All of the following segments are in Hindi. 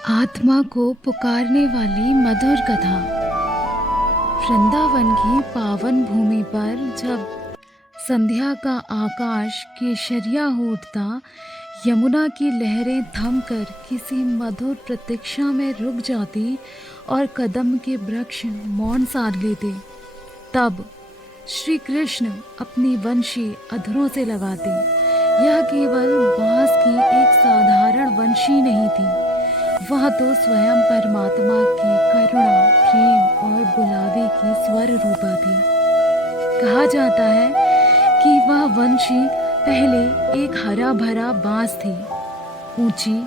आत्मा को पुकारने वाली मधुर कथा। वृंदावन की पावन भूमि पर जब संध्या का आकाश केसरिया हो उठता, यमुना की लहरें थमकर किसी मधुर प्रतीक्षा में रुक जाती और कदम के वृक्ष मौन साध लेते, तब श्री कृष्ण अपनी वंशी अधरों से लगाते। यह केवल बांस की एक साधारण वंशी नहीं थी, वह तो स्वयं परमात्मा की करुणा, प्रेम और बुलावे की स्वर रूपा थी। कहा जाता है कि वह वंशी पहले एक हरा भरा बांस थी, ऊंची,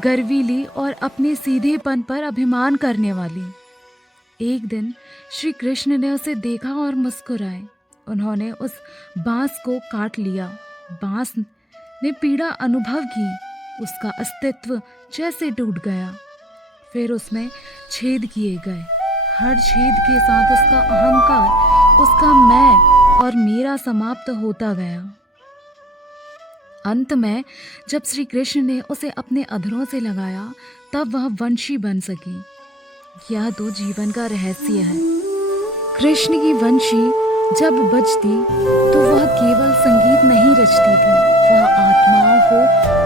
गर्वीली और अपने सीधेपन पर अभिमान करने वाली। एक दिन श्री कृष्ण ने उसे देखा और मुस्कुराए। उन्होंने उस बांस को काट लिया। बांस ने पीड़ा अनुभव की, उसका अस्तित्व जैसे टूट गया। फिर उसमें छेद किए गए। हर छेद के साथ उसका अहंकार, उसका मैं और मेरा समाप्त होता गया। अंत में जब श्री कृष्ण ने उसे अपने अधरों से लगाया, तब वह वंशी बन सकी। यह तो जीवन का रहस्य है। कृष्ण की वंशी जब बजती तो वह केवल संगीत नहीं रचती थी, वह आत्माओं को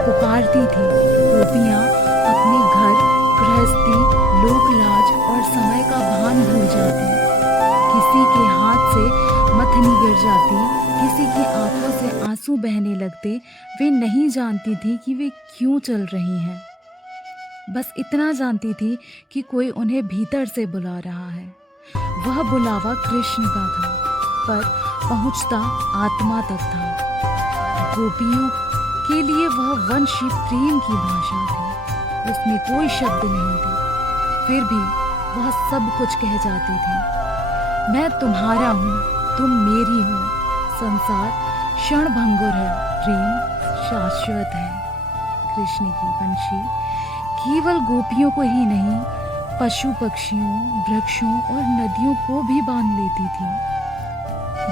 पुकारती थी। गोपियाँ अपने घर, गृहस्थी, लोकलाज और समय का भान भूल जाती। किसी के हाथ से मथनी गिर जाती, किसी की आंखों से आंसू बहने लगते। वे नहीं जानती थी कि वे क्यों चल रही हैं। बस इतना जानती थी कि कोई उन्हें भीतर से बुला रहा है। वह बुलावा कृष्ण का था, पर पहुंचता आत्मा तक था। गोपियों के लिए वह वंशी प्रेम की भाषा थी, उसमें कोई शब्द नहीं थे, फिर भी वह सब कुछ कह जाती थी। मैं तुम्हारा हूँ, तुम मेरी हो। संसार क्षणभंगुर है, प्रेम शाश्वत है। कृष्ण की वंशी केवल गोपियों को ही नहीं, पशु पक्षियों, वृक्षों और नदियों को भी बांध लेती थी।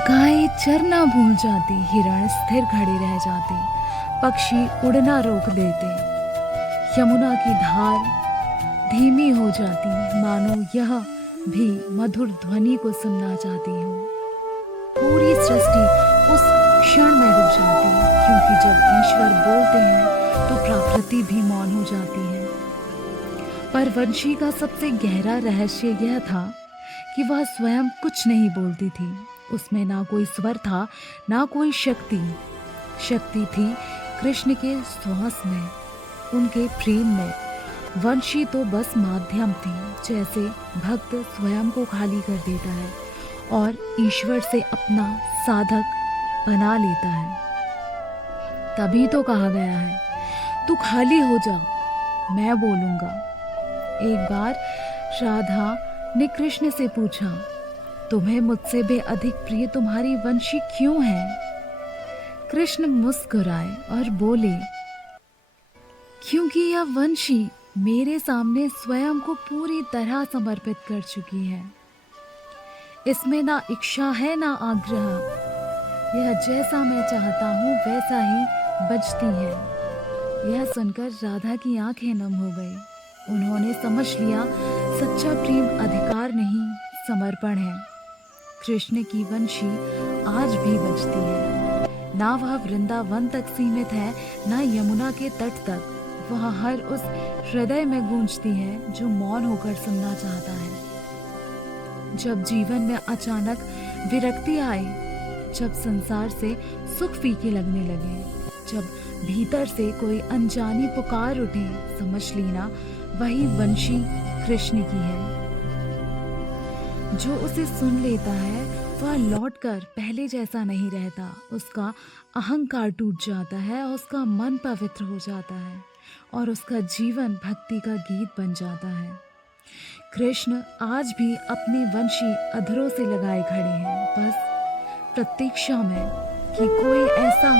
गाय चरना भूल जाती, हिरण स्थिर खड़े रह जाते, पक्षी उड़ना रोक देते। यमुना की धार धीमी हो जाती, मानो यह भी मधुर ध्वनि को सुनना चाहती हो। पूरी सृष्टि उस क्षण में रुक जाती, क्योंकि जब ईश्वर बोलते हैं तो प्रकृति भी मौन हो जाती है। पर वंशी का सबसे गहरा रहस्य यह था कि वह स्वयं कुछ नहीं बोलती थी। उसमें ना कोई स्वर था, ना कोई शक्ति। शक्ति थी कृष्ण के श्वास में, उनके प्रेम में। वंशी तो बस माध्यम थी, जैसे भक्त स्वयं को खाली कर देता है और ईश्वर से अपना साधक बना लेता है। तभी तो कहा गया है, तू खाली हो जा, मैं बोलूंगा। एक बार राधा ने कृष्ण से पूछा, तुम्हें मुझसे भी अधिक प्रिय तुम्हारी वंशी क्यों है? कृष्ण मुस्कुराए और बोले, क्योंकि यह वंशी मेरे सामने स्वयं को पूरी तरह समर्पित कर चुकी है। इसमें ना इच्छा है ना आग्रह। यह जैसा मैं चाहता हूँ वैसा ही बजती है। यह सुनकर राधा की आंखें नम हो गई। उन्होंने समझ लिया, सच्चा प्रेम अधिकार नहीं, समर्पण है। कृष्ण की वंशी आज भी बजती है। ना वह वृंदावन तक सीमित है, ना यमुना के तट तक। वह हर उस हृदय में गूंजती है जो मौन होकर सुनना चाहता है। जब जीवन में अचानक विरक्ति आए, जब संसार से सुख फीके लगने लगे, जब भीतर से कोई अनजानी पुकार उठे, समझ लेना वही वंशी कृष्ण की है। जो उसे सुन लेता है वह लौटकर पहले जैसा नहीं रहता। उसका अहंकार टूट जाता है, उसका मन पवित्र हो जाता है और उसका जीवन भक्ति का गीत बन जाता है। कृष्ण आज भी अपनी वंशी अधरों से लगाए खड़े हैं, बस प्रतीक्षा में कि कोई ऐसा